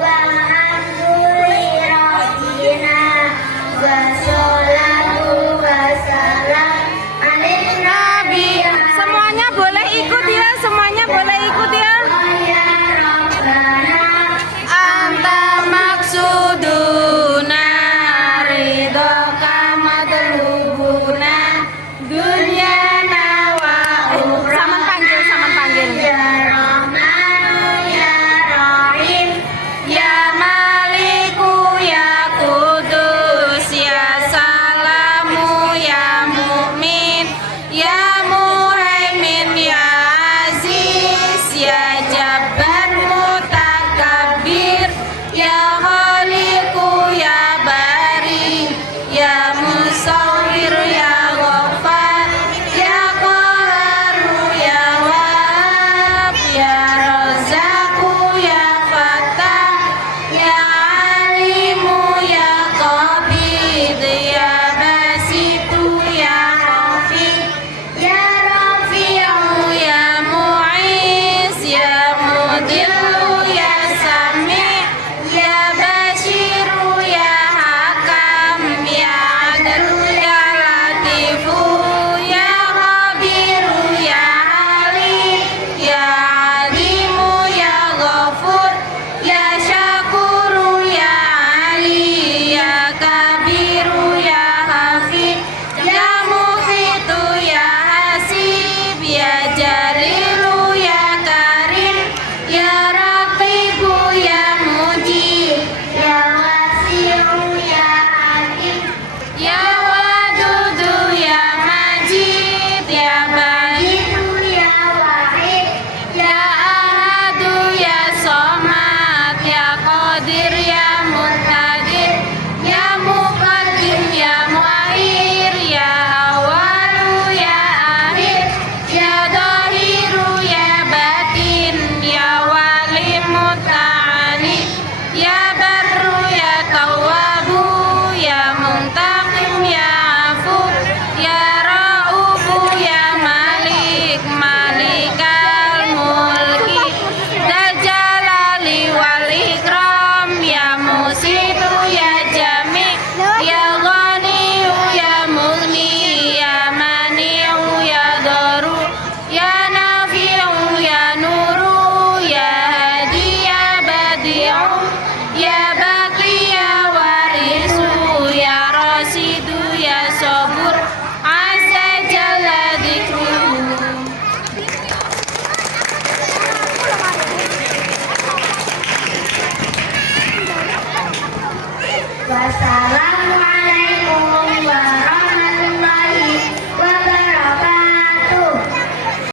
wa amri rabbina wa sholatu wa salam alaihi nabi. Semuanya boleh ikut ya, semuanya boleh ikut ya. Ya Rabbana Anta maksuduna ridhoka madlubuna dunyana wa saman panggil ya Rahmanu ya Rahim ya maliku ya kudus ya salamu ya mu'min ya muhaimin ya aziz ya jabbar mutakabbir ya khaliqu ya bari ya musawwir ya ghaffar ya qaharu ya wahab ya razaqu ya fatah ya alimu ya qabid ya basitu ya rafiq ya Rafi'u ya mu'iz ya mudillu ya sami' ya basyiru ya hakam ya adlu ya latifu ya khabiru ya halim ya alimu ya ghafur ya syakuru ya ali ya kabiru ya hafid ya muhitu ya hasib ya jalilu ya karim ya raqibu ya mujib ya wasi'u ya hakim ya wadudu ya majid ya baik ya wahid ya ahadu ya somad ya qadir ya muqtadir ya muqaddim ya muakhir ya awalu ya akhir ya dhahiru ya batin ya wali muta'ali ya barru ya tawwabu ya muntaqim ya afu ya raufu ya malik malikal mulki dal jalali wal ikram ya musitu ya jami ya ghaniyu ya mughni ya mani'u ya daru ya nafi'u ya nuru ya hadi ya badi'u ya baqi ya warisu ya rasidu ya sabur azza jalla dzikruhu. wassalamualaikum